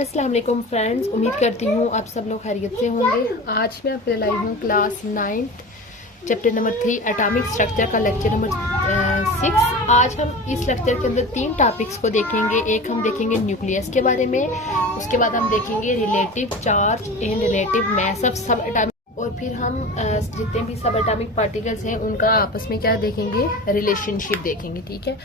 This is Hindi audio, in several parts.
अस्सलाम वालेकुम फ्रेंड्स, उम्मीद करती हूँ आप सब लोग खैरियत से होंगे। आज मैं आपके लाई हूँ class 9th chapter number 3 atomic structure का लेक्चर नंबर 6। आज हम इस लेक्चर के अंदर 3 टॉपिक्स को देखेंगे। एक हम देखेंगे न्यूक्लियस के बारे में, उसके बाद हम देखेंगे relative charge and relative mass of सब एटॉमिक, और फिर हम जितने भी सब एटॉमिक पार्टिकल्स हैं उनका आपस में क्या देखेंगे, रिलेशनशिप देखेंगे। ठीक है,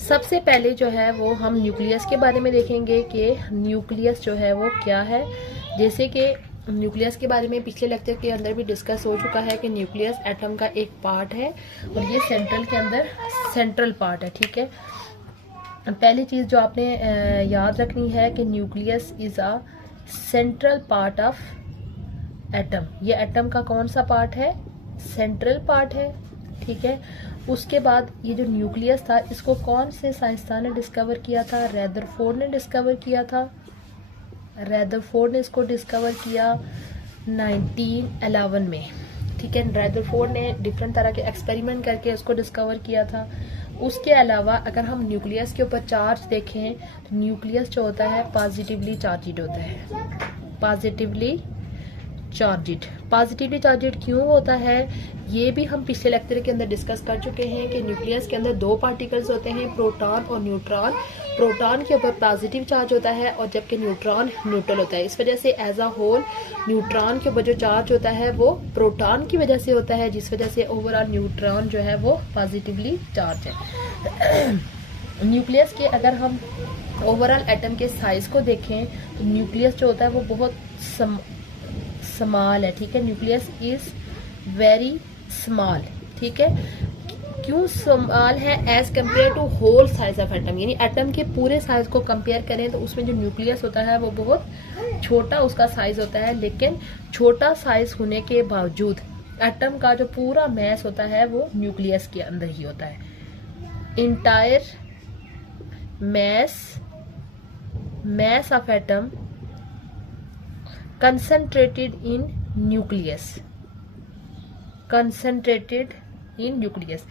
सबसे पहले जो है वो हम न्यूक्लियस के बारे में देखेंगे कि न्यूक्लियस जो है वो क्या है। जैसे कि न्यूक्लियस के बारे में पिछले लेक्चर के अंदर भी डिस्कस हो चुका है कि न्यूक्लियस एटम का एक पार्ट है और ये सेंट्रल के अंदर सेंट्रल पार्ट है। ठीक है, पहली चीज जो आपने याद रखनी है कि nucleus is a central part of atom. ये एटम का कौन सा पार्ट है, सेंट्रल पार्ट है। ठीक है, उसके बाद ये जो न्यूक्लियस था इसको कौन से साइंसदान ने डिस्कवर किया था, रदरफोर्ड ने डिस्कवर किया था। रदरफोर्ड ने इसको डिस्कवर किया 1911 में। ठीक है, रदरफोर्ड ने डिफरेंट तरह के एक्सपेरिमेंट करके उसको डिस्कवर किया था। उसके अलावा अगर हम न्यूक्लियस के ऊपर चार्ज देखें तो न्यूक्लियस जो होता है पॉजिटिवली चार्जिड होता है। पॉजिटिवली चार्जिड क्यों होता है ये भी हम पिछले लेक्चर के अंदर डिस्कस कर चुके हैं कि न्यूक्लियस के अंदर 2 पार्टिकल्स होते हैं, प्रोटॉन और न्यूट्रॉन। प्रोटॉन के ऊपर पॉजिटिव चार्ज होता है और जबकि न्यूट्रॉन न्यूट्रल होता है। इस वजह से एज अ होल न्यूट्रॉन के ऊपर जो चार्ज होता है वो प्रोटॉन की वजह से होता है, जिस वजह से ओवरऑल न्यूट्रॉन जो है वो पॉजिटिवली चार्ज है। न्यूक्लियस के अगर हम ओवरऑल एटम के साइज को देखें तो न्यूक्लियस जो होता है वो बहुत स्मॉल है। ठीक है, न्यूक्लियस इज वेरी स्मॉल। ठीक है, क्यों स्मॉल है as compare to whole size of atom, यानी एटम के पूरे साइज को कंपेयर करें तो उसमें जो न्यूक्लियस होता है वो बहुत छोटा उसका साइज होता है। लेकिन छोटा साइज होने के बावजूद एटम का जो पूरा मैस होता है वो न्यूक्लियस के अंदर ही होता है। Entire mass of atom concentrated in nucleus.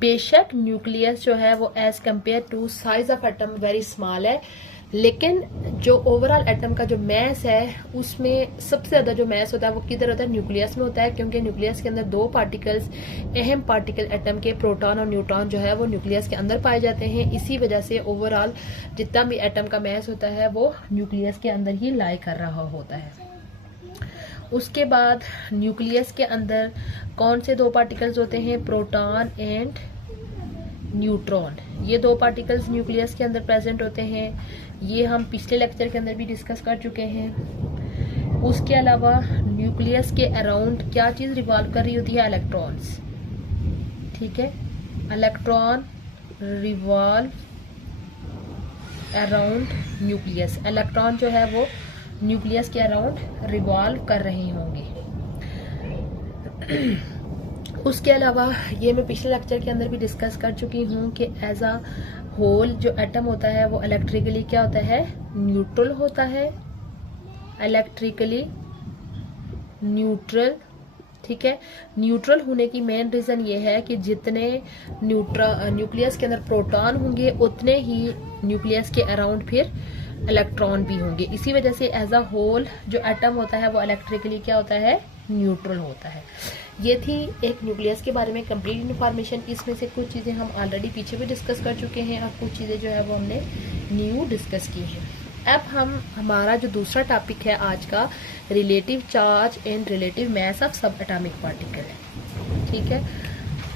बेशक न्यूक्लियस जो है वो as compare to size of atom very small है, लेकिन जो ओवरऑल एटम का जो मैस है उसमें सबसे ज्यादा जो मैस होता है वो किधर होता है, न्यूक्लियस में होता है। क्योंकि न्यूक्लियस के अंदर 2 पार्टिकल्स, अहम पार्टिकल एटम के प्रोटॉन और न्यूट्रॉन जो है वो न्यूक्लियस के अंदर पाए जाते हैं। इसी वजह से ओवरऑल जितना भी एटम का मैस होता है वो न्यूक्लियस के अंदर ही लाई कर रहा होता है। उसके बाद न्यूक्लियस के अंदर कौन से 2 पार्टिकल्स होते हैं, प्रोटॉन एंड न्यूट्रॉन। ये 2 पार्टिकल्स न्यूक्लियस के अंदर प्रेजेंट होते हैं। ये हम पिछले लेक्चर के अंदर भी डिस्कस कर चुके हैं। उसके अलावा न्यूक्लियस के अराउंड क्या चीज रिवॉल्व कर रही होती है, इलेक्ट्रॉन्स। ठीक है, electron revolve around nucleus. Electron जो है वो न्यूक्लियस के अराउंड रिवॉल्व कर रहे होंगे। उसके अलावा ये मैं पिछले लेक्चर के अंदर भी डिस्कस कर चुकी हूँ कि एज अ होल जो एटम होता है वो इलेक्ट्रिकली क्या होता है, न्यूट्रल होता है, इलेक्ट्रिकली न्यूट्रल। ठीक है, न्यूट्रल होने की मेन रीजन ये है कि जितने न्यूक्लियस के अंदर प्रोटॉन होंगे उतने ही न्यूक्लियस के अराउंड फिर इलेक्ट्रॉन भी होंगे। इसी वजह से एज अ होल जो एटम होता है वो इलेक्ट्रिकली क्या होता है, न्यूट्रल होता है। ये थी एक न्यूक्लियस के बारे में कंप्लीट इन्फॉर्मेशन। इसमें से कुछ चीज़ें हम ऑलरेडी पीछे भी डिस्कस कर चुके हैं और कुछ चीज़ें जो है वो हमने न्यू डिस्कस की हैं। अब हमारा जो दूसरा टॉपिक है आज का, relative charge and relative mass of सब एटॉमिक पार्टिकल है। ठीक है,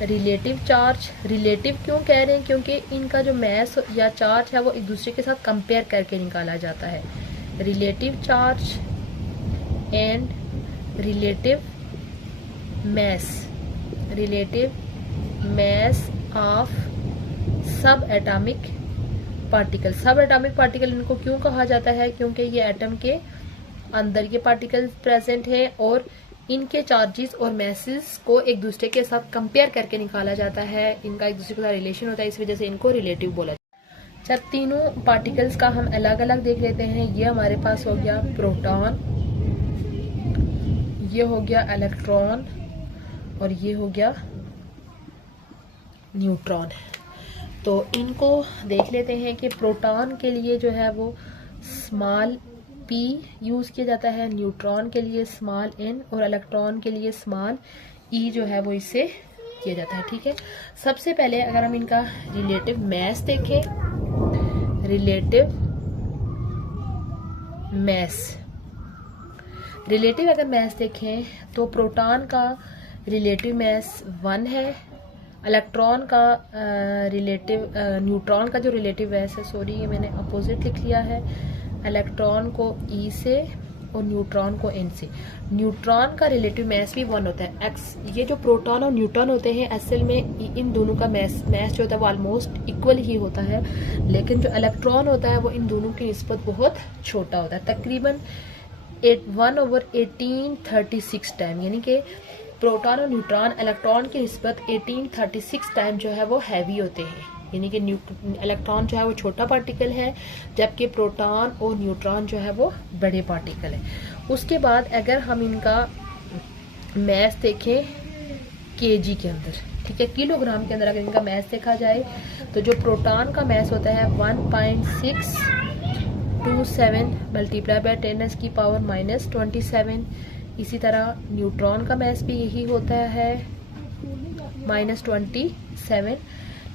रिलेटिव चार्ज, रिलेटिव क्यों कह रहे हैं, क्योंकि इनका जो मास या चार्ज है वो एक दूसरे के साथ कंपेयर करके निकाला जाता है। Relative charge and relative mass of सब एटॉमिक पार्टिकल। सब एटॉमिक पार्टिकल इनको क्यों कहा जाता है, क्योंकि ये एटम के अंदर ये पार्टिकल प्रेजेंट है और इनके चार्जेस और मैसेज को एक दूसरे के साथ कंपेयर करके निकाला जाता है। इनका एक दूसरे के साथ रिलेशन होता है, इस वजह से इनको रिलेटिव बोला जाता है। अच्छा, तीनों पार्टिकल्स का हम अलग अलग देख लेते हैं। ये हमारे पास हो गया प्रोटॉन, ये हो गया इलेक्ट्रॉन और ये हो गया न्यूट्रॉन। तो इनको देख लेते हैं कि प्रोटॉन के लिए जो है वो स्मॉल P यूज़ किया जाता है, न्यूट्रॉन के लिए स्मॉल n और इलेक्ट्रॉन के लिए स्मॉल e जो है वो इससे किया जाता है। ठीक है, सबसे पहले अगर हम इनका रिलेटिव मैस देखें, रिलेटिव अगर मैस देखें तो प्रोटॉन का रिलेटिव मैस 1 है, इलेक्ट्रॉन का न्यूट्रॉन का जो रिलेटिव मैस है, सॉरी ये मैंने अपोजिट लिख लिया है, इलेक्ट्रॉन को E से और न्यूट्रॉन को N से। न्यूट्रॉन का रिलेटिव मैस भी 1 होता है। ये जो प्रोटॉन और न्यूट्रॉन होते हैं असल में इन दोनों का मैस जो होता है वो ऑलमोस्ट इक्वल ही होता है, लेकिन जो इलेक्ट्रॉन होता है वो इन दोनों की निस्बत बहुत छोटा होता है, तकरीबन 1/1836 टाइम, यानी कि प्रोटॉन और न्यूट्रॉन इलेक्ट्रॉन की निस्बत 1836 टाइम जो है वो हैवी होते हैं, यानी कि इलेक्ट्रॉन जो है वो छोटा पार्टिकल है जबकि प्रोटॉन और न्यूट्रॉन जो है वो बड़े पार्टिकल है। उसके बाद अगर हम इनका मैस देखें केजी के अंदर, ठीक है, किलोग्राम के अंदर अगर इनका मैस देखा जाए तो जो प्रोटॉन का मैस होता है 1.627 मल्टीप्लाई बाय 10⁻⁻27। इसी तरह न्यूट्रॉन का मैस भी यही होता है -27,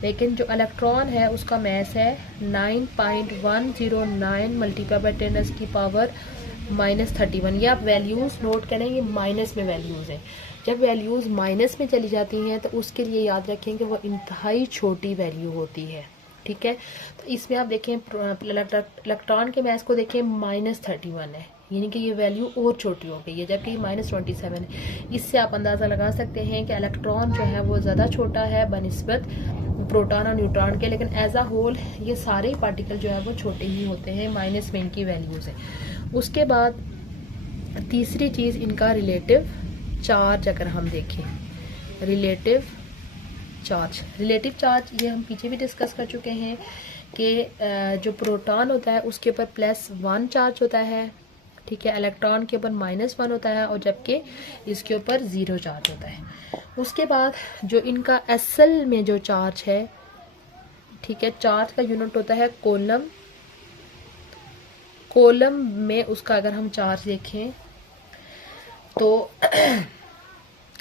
लेकिन जो इलेक्ट्रॉन है उसका मैस है 9.109 मल्टीप्लाई बाय 10⁻⁻31। ये आप वैल्यूज़ नोट करें, ये माइनस में वैल्यूज़ हैं। जब वैल्यूज़ माइनस में चली जाती हैं तो उसके लिए याद रखें कि वो इंतहाई छोटी वैल्यू होती है। ठीक है, तो इसमें आप देखें इलेक्ट्रॉन के मैस को देखें -31 है, यानी कि ये वैल्यू और छोटी हो गई है, जबकि -27 है। इससे आप अंदाज़ा लगा सकते हैं कि इलेक्ट्रॉन जो है वो ज़्यादा छोटा है बनिस्बत प्रोटॉन और न्यूट्रॉन के, लेकिन एज अ होल ये सारे पार्टिकल जो है वो छोटे ही होते हैं, माइनस में इनकी वैल्यूज़ है। उसके बाद तीसरी चीज़ इनका रिलेटिव चार्ज अगर हम देखें, रिलेटिव चार्ज ये हम पीछे भी डिस्कस कर चुके हैं कि जो प्रोटॉन होता है उसके ऊपर +1 चार्ज होता है, ठीक है, इलेक्ट्रॉन के ऊपर -1 होता है और जबकि इसके ऊपर 0 चार्ज होता है। उसके बाद जो इनका असल में जो चार्ज है, ठीक है, चार्ज का यूनिट होता है कॉलम में उसका अगर हम चार्ज देखें तो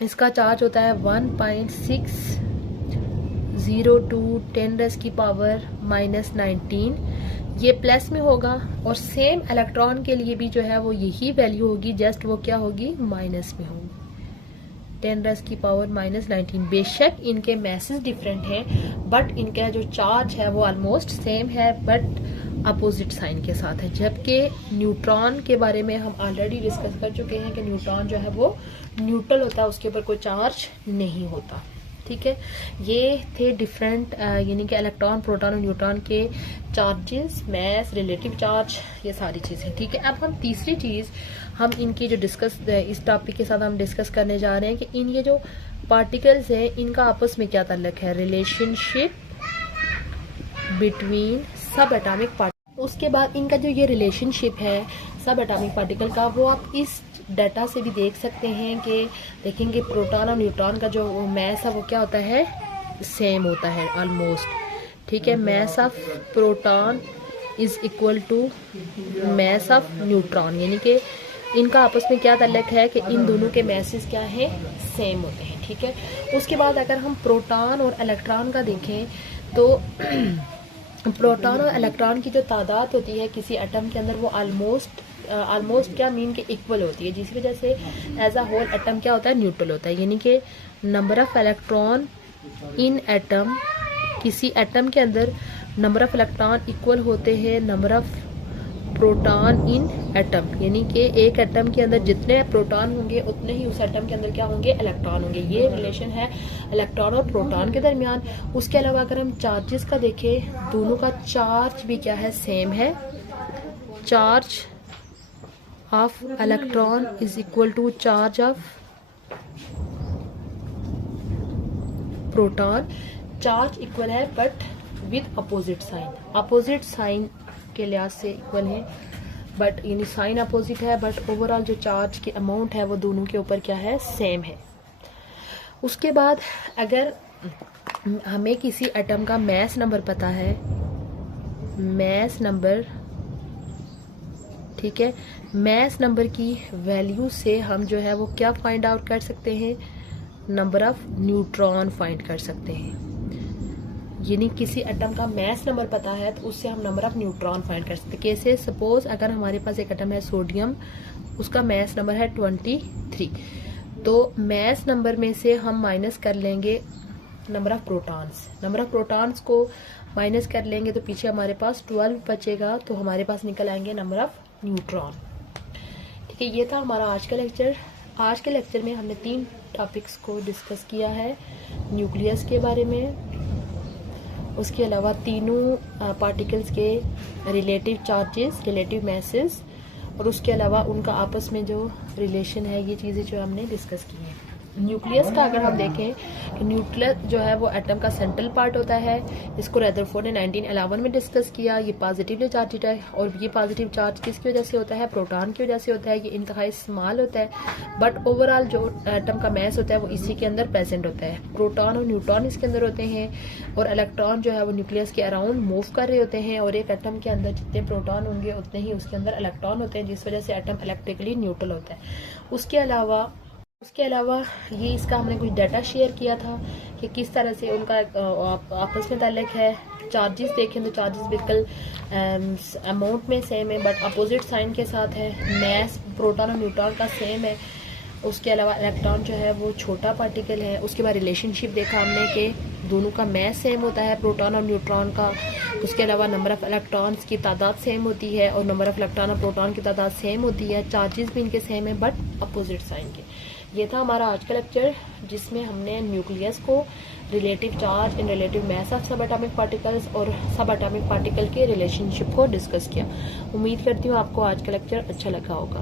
इसका चार्ज होता है 1.602 10⁻⁻19। ये प्लस में होगा और सेम इलेक्ट्रॉन के लिए भी जो है वो यही वैल्यू होगी, जस्ट वो क्या होगी, माइनस में होगी, 10⁻⁻19। बेशक इनके मैसेज डिफरेंट हैं बट इनका जो चार्ज है वो ऑलमोस्ट सेम है बट अपोजिट साइन के साथ है। जबकि न्यूट्रॉन के बारे में हम ऑलरेडी डिस्कस कर चुके हैं कि न्यूट्रॉन जो है वो न्यूट्रल होता है, उसके ऊपर कोई चार्ज नहीं होता। ठीक है, ये थे डिफरेंट यानी कि इलेक्ट्रॉन, प्रोटॉन और न्यूट्रॉन के चार्जेस, मैस, रिलेटिव चार्ज, ये सारी चीज़ें। ठीक है, अब हम तीसरी चीज़ हम इनकी जो इस टॉपिक के साथ हम डिस्कस करने जा रहे हैं कि इन ये जो पार्टिकल्स हैं इनका आपस में क्या ताल्लुक है, रिलेशनशिप बिटवीन सब एटॉमिक पार्टिकल। उसके बाद इनका जो ये रिलेशनशिप है सब एटॉमिक पार्टिकल का, वो आप इस डाटा से भी देख सकते हैं कि देखेंगे प्रोटॉन और न्यूट्रॉन का जो मैस है वो क्या होता है, सेम होता है ऑलमोस्ट। ठीक है, mass of proton is equal to mass of neutron, यानी कि इनका आपस में क्या ताल्लुक है कि इन दोनों के मैसेज क्या हैं, सेम होते हैं। ठीक है, उसके बाद अगर हम प्रोटॉन और इलेक्ट्रॉन का देखें तो प्रोटॉन और इलेक्ट्रॉन की जो तादाद होती है किसी एटम के अंदर वो ऑलमोस्ट क्या मीन के इक्वल होती है, जिस वजह से एज अ होल एटम क्या होता है, न्यूट्रल होता है, यानी कि number of electron in atom, किसी एटम के अंदर नंबर ऑफ इलेक्ट्रॉन इक्वल होते हैं number of proton in atom, यानी कि एक एटम के अंदर जितने प्रोटॉन होंगे उतने ही उस एटम के अंदर क्या होंगे, इलेक्ट्रॉन होंगे। ये रिलेशन है इलेक्ट्रॉन और प्रोटॉन के दरमियान। उसके अलावा अगर हम चार्जेस का देखें, दोनों का चार्ज भी क्या है, सेम है। Charge of electron is equal to charge of proton, charge equal है बट विद अपोजिट साइन के लिहाज से इक्वल है, बट यानी साइन अपोजिट है बट ओवरऑल जो चार्ज की अमाउंट है वो दोनों के ऊपर क्या है, सेम है। उसके बाद अगर हमें किसी एटम का मैस नंबर पता है, मैस नंबर, ठीक है। मास नंबर की वैल्यू से हम जो है वो क्या फाइंड आउट कर सकते हैं, नंबर ऑफ न्यूट्रॉन फाइंड कर सकते हैं। यानी किसी एटम का मास नंबर पता है तो उससे हम नंबर ऑफ न्यूट्रॉन फाइंड कर सकते हैं। कैसे, सपोज अगर हमारे पास एक एटम है सोडियम, उसका मास नंबर है 23, तो मास नंबर में से हम माइनस कर लेंगे number of protons. Number of protons को माइनस कर लेंगे तो पीछे हमारे पास 12 बचेगा, तो हमारे पास निकल आएंगे नंबर ऑफ न्यूट्रॉन। ठीक है, ये था हमारा आज का लेक्चर। आज के लेक्चर में हमने 3 टॉपिक्स को डिस्कस किया है। न्यूक्लियस के बारे में, उसके अलावा तीनों पार्टिकल्स के रिलेटिव चार्जेस, रिलेटिव मैसेस, और उसके अलावा उनका आपस में जो रिलेशन है, ये चीज़ें जो हमने डिस्कस की हैं। न्यूक्लियस का अगर हम देखें कि न्यूक्लियस जो है वो एटम का सेंट्रल पार्ट होता है। इसको रदरफोर्ड ने 1911 में डिस्कस किया। ये पॉजिटिवली चार्ज है, और ये पॉजिटिव चार्ज किसकी वजह से होता है, प्रोटॉन की वजह से होता है। ये इंतहाई स्मॉल होता है, बट ओवरऑल जो एटम का मैस होता है वो इसी के अंदर प्रेजेंट होता है। प्रोटॉन और न्यूट्रॉन इसके अंदर होते हैं, और इलेक्ट्रॉन जो है वो न्यूक्लियस के अराउंड मूव कर रहे होते हैं। और एक एटम के अंदर जितने प्रोटॉन होंगे उतने ही उसके अंदर इलेक्ट्रॉन होते हैं, जिस वजह से एटम इलेक्ट्रिकली न्यूट्रल होता है। उसके अलावा ये इसका हमने कुछ डाटा शेयर किया था कि किस तरह से उनका आपस में ताल्लुक है। चार्जेस देखें तो चार्जेस बिल्कुल अमाउंट में सेम है, बट अपोजिट साइन के साथ है। मैस प्रोटॉन और न्यूट्रॉन का सेम है। उसके अलावा इलेक्ट्रॉन जो है वो छोटा पार्टिकल है। उसके बाद रिलेशनशिप देखा हमने कि दोनों का मैस सेम होता है, प्रोटॉन और न्यूट्रॉन का। उसके अलावा नंबर ऑफ इलेक्ट्रॉन्स की तादाद सेम होती है, और नंबर ऑफ इलेक्ट्रॉन और प्रोटॉन की तादाद सेम होती है। चार्जेस भी इनके सेम है, बट अपोजिट साइन के। ये था हमारा आज का लेक्चर, जिसमें हमने न्यूक्लियस को, relative charge in relative mass of सब एटॉमिक पार्टिकल्स और सब एटॉमिक पार्टिकल के रिलेशनशिप को डिस्कस किया। उम्मीद करती हूँ आपको आज का लेक्चर अच्छा लगा होगा।